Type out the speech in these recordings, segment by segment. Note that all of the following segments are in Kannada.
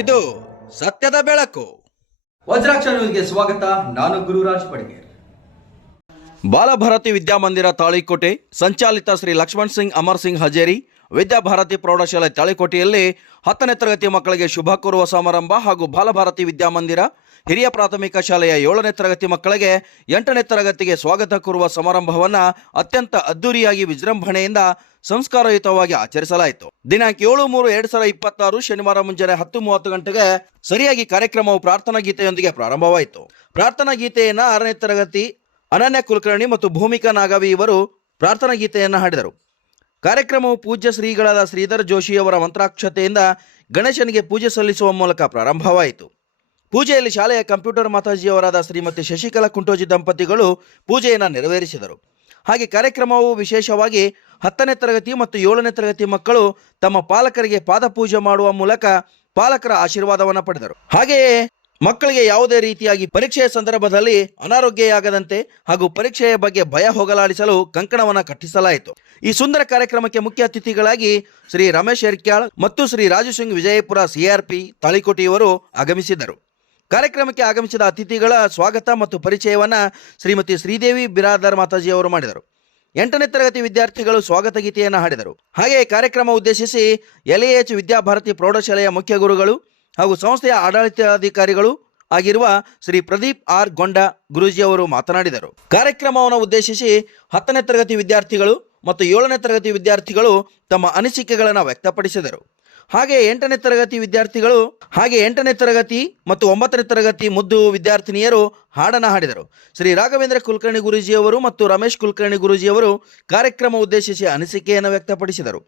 ಇದು ಸತ್ಯದ ಬೆಳಕು. ವಜ್ರಾಕ್ಷ ನ್ಯೂಸ್ಗೆ ಸ್ವಾಗತ. ನಾನು ಗುರುರಾಜ್ ಬಡಿಗೇರ್. ಬಾಲಭಾರತಿ ವಿದ್ಯಾಮಂದಿರ ತಾಳಿಕೋಟೆ ಸಂಚಾಲಿತ ಶ್ರೀ ಲಕ್ಷ್ಮಣ್ ಸಿಂಗ್ ಅಮರ್ ಸಿಂಗ್ ಹಜೇರಿ ವಿದ್ಯಾಭಾರತಿ ಪ್ರೌಢಶಾಲೆ ತಾಳಿಕೋಟೆಯಲ್ಲಿ 10ನೇ ತರಗತಿ ಮಕ್ಕಳಿಗೆ ಶುಭ ಕೋರುವ ಸಮಾರಂಭ ಹಾಗೂ ಬಾಲಭಾರತಿ ವಿದ್ಯಾಮಂದಿರ ಹಿರಿಯ ಪ್ರಾಥಮಿಕ ಶಾಲೆಯ 7ನೇ ತರಗತಿ ಮಕ್ಕಳಿಗೆ 8ನೇ ತರಗತಿಗೆ ಸ್ವಾಗತ ಕೋರುವ ಸಮಾರಂಭವನ್ನು ಅತ್ಯಂತ ಅದ್ದೂರಿಯಾಗಿ ವಿಜೃಂಭಣೆಯಿಂದ ಸಂಸ್ಕಾರಯುತವಾಗಿ ಆಚರಿಸಲಾಯಿತು. ದಿನಾಂಕ 7/3/2026 ಶನಿವಾರ ಮುಂಜಾನೆ 10:30 ಗಂಟೆಗೆ ಸರಿಯಾಗಿ ಕಾರ್ಯಕ್ರಮವು ಪ್ರಾರ್ಥನಾ ಗೀತೆಯೊಂದಿಗೆ ಪ್ರಾರಂಭವಾಯಿತು. ಪ್ರಾರ್ಥನಾ ಗೀತೆಯನ್ನು 6ನೇ ತರಗತಿ ಅನನ್ಯ ಕುಲಕರ್ಣಿ ಮತ್ತು ಭೂಮಿಕಾ ನಾಗಾವಿ ಇವರು ಪ್ರಾರ್ಥನಾ ಗೀತೆಯನ್ನು ಹಾಡಿದರು. ಕಾರ್ಯಕ್ರಮವು ಪೂಜ್ಯ ಶ್ರೀಗಳಾದ ಶ್ರೀಧರ್ ಜೋಶಿಯವರ ಮಂತ್ರಾಕ್ಷತೆಯಿಂದ ಗಣೇಶನಿಗೆ ಪೂಜೆ ಸಲ್ಲಿಸುವ ಮೂಲಕ ಪ್ರಾರಂಭವಾಯಿತು. ಪೂಜೆಯಲ್ಲಿ ಶಾಲೆಯ ಕಂಪ್ಯೂಟರ್ ಮಾತಾಜಿಯವರಾದ ಶ್ರೀಮತಿ ಶಶಿಕಲಾ ಕುಂಟೋಜಿ ದಂಪತಿಗಳು ಪೂಜೆಯನ್ನು ನೆರವೇರಿಸಿದರು. ಹಾಗೆ ಕಾರ್ಯಕ್ರಮವು ವಿಶೇಷವಾಗಿ 10ನೇ ತರಗತಿ ಮತ್ತು 7ನೇ ತರಗತಿ ಮಕ್ಕಳು ತಮ್ಮ ಪಾಲಕರಿಗೆ ಪಾದಪೂಜೆ ಮಾಡುವ ಮೂಲಕ ಪಾಲಕರ ಆಶೀರ್ವಾದವನ್ನು ಪಡೆದರು. ಹಾಗೆಯೇ ಮಕ್ಕಳಿಗೆ ಯಾವುದೇ ರೀತಿಯಾಗಿ ಪರೀಕ್ಷೆಯ ಸಂದರ್ಭದಲ್ಲಿ ಅನಾರೋಗ್ಯವಾಗದಂತೆ ಹಾಗೂ ಪರೀಕ್ಷೆಯ ಬಗ್ಗೆ ಭಯ ಹೋಗಲಾಡಿಸಲು ಕಂಕಣವನ್ನು ಕಟ್ಟಿಸಲಾಯಿತು. ಈ ಸುಂದರ ಕಾರ್ಯಕ್ರಮಕ್ಕೆ ಮುಖ್ಯ ಅತಿಥಿಗಳಾಗಿ ಶ್ರೀ ರಮೇಶ್ ಎರ್ಕ್ಯಾಳ್ ಮತ್ತು ಶ್ರೀ ರಾಜು ಸಿಂಗ್ ವಿಜಯಪುರ ಸಿಆರ್ಪಿ ತಾಳಿಕೋಟೆಯವರು ಆಗಮಿಸಿದ್ದರು. ಕಾರ್ಯಕ್ರಮಕ್ಕೆ ಆಗಮಿಸಿದ ಅತಿಥಿಗಳ ಸ್ವಾಗತ ಮತ್ತು ಪರಿಚಯವನ್ನು ಶ್ರೀಮತಿ ಶ್ರೀದೇವಿ ಬಿರಾದರ್ ಮಾತಾಜಿಯವರು ಮಾಡಿದರು. 8ನೇ ತರಗತಿ ವಿದ್ಯಾರ್ಥಿಗಳು ಸ್ವಾಗತ ಗೀತೆಯನ್ನು ಹಾಡಿದರು. ಹಾಗೆಯೇ ಕಾರ್ಯಕ್ರಮ ಉದ್ದೇಶಿಸಿ LAH ವಿದ್ಯಾಭಾರತಿ ಪ್ರೌಢಶಾಲೆಯ ಮುಖ್ಯ ಗುರುಗಳು ಹಾಗೂ ಸಂಸ್ಥೆಯ ಆಡಳಿತಾಧಿಕಾರಿಗಳು ಆಗಿರುವ ಶ್ರೀ ಪ್ರದೀಪ್ ಆರ್ ಗೊಂಡ ಗುರೂಜಿಯವರು ಮಾತನಾಡಿದರು. ಕಾರ್ಯಕ್ರಮವನ್ನು ಉದ್ದೇಶಿಸಿ 10ನೇ ತರಗತಿ ವಿದ್ಯಾರ್ಥಿಗಳು ಮತ್ತು 7ನೇ ತರಗತಿ ವಿದ್ಯಾರ್ಥಿಗಳು ತಮ್ಮ ಅನಿಸಿಕೆಗಳನ್ನು ವ್ಯಕ್ತಪಡಿಸಿದರು. ಹಾಗೆ 8ನೇ ತರಗತಿ ವಿದ್ಯಾರ್ಥಿಗಳು 8ನೇ ತರಗತಿ ಮತ್ತು 9ನೇ ತರಗತಿ ಮುದ್ದು ವಿದ್ಯಾರ್ಥಿನಿಯರು ಹಾಡನ್ನು ಹಾಡಿದರು. ಶ್ರೀ ರಾಘವೇಂದ್ರ ಕುಲಕರ್ಣಿ ಗುರೂಜಿಯವರು ಮತ್ತು ರಮೇಶ್ ಕುಲಕರ್ಣಿ ಗುರೂಜಿಯವರು ಕಾರ್ಯಕ್ರಮ ಉದ್ದೇಶಿಸಿ ಅನಿಸಿಕೆಯನ್ನು ವ್ಯಕ್ತಪಡಿಸಿದರು.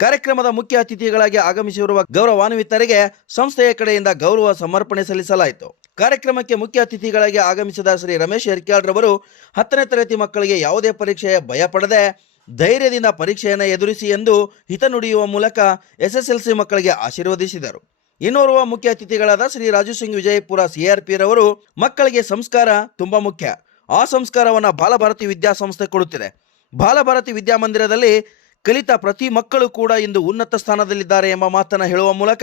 ಕಾರ್ಯಕ್ರಮದ ಮುಖ್ಯ ಅತಿಥಿಗಳಾಗಿ ಆಗಮಿಸಿರುವ ಗೌರವಾನ್ವಿತರಿಗೆ ಸಂಸ್ಥೆಯ ಕಡೆಯಿಂದ ಗೌರವ ಸಮರ್ಪಣೆ ಸಲ್ಲಿಸಲಾಯಿತು. ಕಾರ್ಯಕ್ರಮಕ್ಕೆ ಮುಖ್ಯ ಅತಿಥಿಗಳಾಗಿ ಆಗಮಿಸಿದ ಶ್ರೀ ರಮೇಶ್ ಎರ್ಕ್ಯಾಳ್ ರವರು 10ನೇ ತರಗತಿ ಮಕ್ಕಳಿಗೆ ಯಾವುದೇ ಪರೀಕ್ಷೆಯ ಭಯ ಪಡದೆ ಧೈರ್ಯದಿಂದ ಪರೀಕ್ಷೆಯನ್ನು ಎದುರಿಸಿ ಎಂದು ಹಿತ ನುಡಿಯುವ ಮೂಲಕ SSLC ಮಕ್ಕಳಿಗೆ ಆಶೀರ್ವದಿಸಿದರು. ಇನ್ನೋರ್ವ ಮುಖ್ಯ ಅತಿಥಿಗಳಾದ ಶ್ರೀ ರಾಜು ಸಿಂಗ್ ವಿಜಯಪುರ ಸಿಆರ್ಪಿ ರವರು ಮಕ್ಕಳಿಗೆ ಸಂಸ್ಕಾರ ತುಂಬಾ ಮುಖ್ಯ, ಆ ಸಂಸ್ಕಾರವನ್ನು ಬಾಲಭಾರತಿ ವಿದ್ಯಾಸಂಸ್ಥೆ ಕೊಡುತ್ತಿದೆ. ಬಾಲಭಾರತಿ ವಿದ್ಯಾಮಂದಿರದಲ್ಲಿ ಕಲಿತ ಪ್ರತಿ ಮಕ್ಕಳು ಕೂಡ ಇಂದು ಉನ್ನತ ಸ್ಥಾನದಲ್ಲಿದ್ದಾರೆ ಎಂಬ ಮಾತನ್ನು ಹೇಳುವ ಮೂಲಕ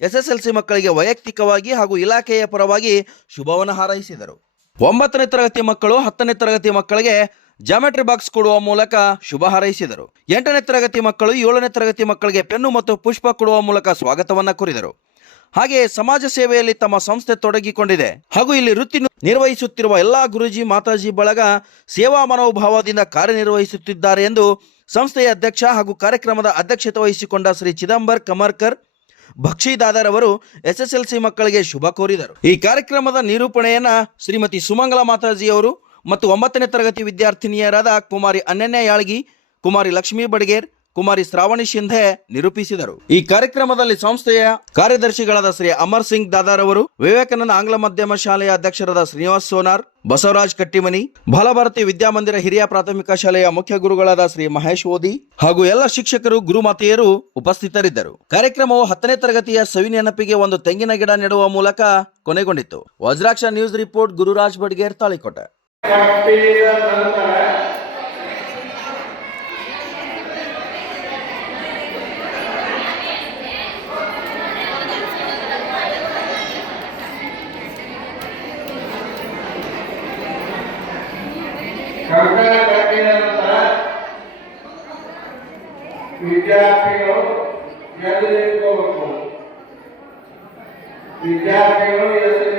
SSLC ಮಕ್ಕಳಿಗೆ ವೈಯಕ್ತಿಕವಾಗಿ ಹಾಗೂ ಇಲಾಖೆಯ ಪರವಾಗಿ ಶುಭವನ್ನು ಹಾರೈಸಿದರು. 9ನೇ ತರಗತಿ ಮಕ್ಕಳು 10ನೇ ತರಗತಿ ಮಕ್ಕಳಿಗೆ ಜಾಮೆಟ್ರಿ ಬಾಕ್ಸ್ ಕೊಡುವ ಮೂಲಕ ಶುಭ ಹಾರೈಸಿದರು. 8ನೇ ತರಗತಿ ಮಕ್ಕಳು 7ನೇ ತರಗತಿ ಮಕ್ಕಳಿಗೆ ಪೆನ್ನು ಮತ್ತು ಪುಷ್ಪ ಕೊಡುವ ಮೂಲಕ ಸ್ವಾಗತವನ್ನು ಕೋರಿದರು. ಹಾಗೆಯೇ ಸಮಾಜ ಸೇವೆಯಲ್ಲಿ ತಮ್ಮ ಸಂಸ್ಥೆ ತೊಡಗಿಕೊಂಡಿದೆ ಹಾಗೂ ಇಲ್ಲಿ ವೃತ್ತಿ ನಿರ್ವಹಿಸುತ್ತಿರುವ ಎಲ್ಲಾ ಗುರೂಜಿ ಮಾತಾಜಿ ಬಳಗ ಸೇವಾ ಮನೋಭಾವದಿಂದ ಕಾರ್ಯನಿರ್ವಹಿಸುತ್ತಿದ್ದಾರೆ ಎಂದು ಸಂಸ್ಥೆಯ ಅಧ್ಯಕ್ಷ ಹಾಗೂ ಕಾರ್ಯಕ್ರಮದ ಅಧ್ಯಕ್ಷತೆ ವಹಿಸಿಕೊಂಡ ಶ್ರೀ ಚಿದಂಬರ್ ಕಮರ್ಕರ್ ಭಕ್ಷಿದಾದರ್ ಅವರು SSLC ಮಕ್ಕಳಿಗೆ ಶುಭ ಕೋರಿದರು. ಈ ಕಾರ್ಯಕ್ರಮದ ನಿರೂಪಣೆಯನ್ನ ಶ್ರೀಮತಿ ಸುಮಂಗಲ ಮಾತಾಜಿಯವರು ಮತ್ತು 9ನೇ ತರಗತಿ ವಿದ್ಯಾರ್ಥಿನಿಯರಾದ ಕುಮಾರಿ ಅನನ್ಯ ಯಾಳ್ಗಿ, ಕುಮಾರಿ ಲಕ್ಷ್ಮೀ ಬಡಿಗೇರ್, ಕುಮಾರಿ ಶ್ರಾವಣಿ ಶಿಂಧೆ ನಿರೂಪಿಸಿದರು. ಈ ಕಾರ್ಯಕ್ರಮದಲ್ಲಿ ಸಂಸ್ಥೆಯ ಕಾರ್ಯದರ್ಶಿಗಳಾದ ಶ್ರೀ ಅಮರ್ ಸಿಂಗ್ ದಾದಾರ್ ಅವರು, ವಿವೇಕಾನಂದ ಆಂಗ್ಲ ಮಾಧ್ಯಮ ಶಾಲೆಯ ಅಧ್ಯಕ್ಷರಾದ ಶ್ರೀನಿವಾಸ್ ಸೋನಾರ್, ಬಸವರಾಜ್ ಕಟ್ಟಿಮನಿ, ಬಾಲಭಾರತಿ ವಿದ್ಯಾಮಂದಿರ ಹಿರಿಯ ಪ್ರಾಥಮಿಕ ಶಾಲೆಯ ಮುಖ್ಯ ಗುರುಗಳಾದ ಶ್ರೀ ಮಹೇಶ್ ಓದಿ ಹಾಗೂ ಎಲ್ಲ ಶಿಕ್ಷಕರು ಗುರುಮಾತೆಯರು ಉಪಸ್ಥಿತರಿದ್ದರು. ಕಾರ್ಯಕ್ರಮವು 10ನೇ ತರಗತಿಯ ಸವಿ ನೆನಪಿಗೆ ಒಂದು ತೆಂಗಿನ ಗಿಡ ನೆಡುವ ಮೂಲಕ ಕೊನೆಗೊಂಡಿತು. Vajraksha news report, Gururaj Badiger, Talikote. ಕಂಕಣ ಕಟ್ಟಿದ ನಂತರ ವಿದ್ಯಾರ್ಥಿಗಳು ಎದ್ದು ನಿಂತ್ಕೋಬೇಕು. ವಿದ್ಯಾರ್ಥಿಗಳು ಎದ್ದು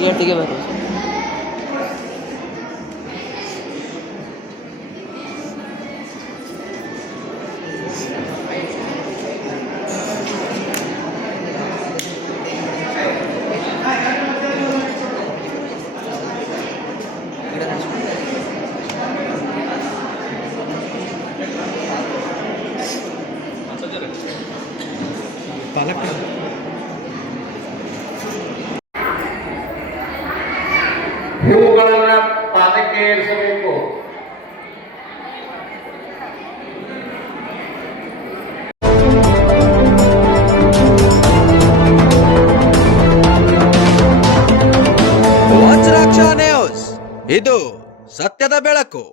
ಟಿಕೆಟಿಗೆ ಬರುವ ಹೂಗಳನ್ನ ಪಾದಕ್ಕೆ ಏರಿಸಬೇಕು. ವಜ್ರಾಕ್ಷ ನ್ಯೂಸ್, ಇದು ಸತ್ಯದ ಬೆಳಕು.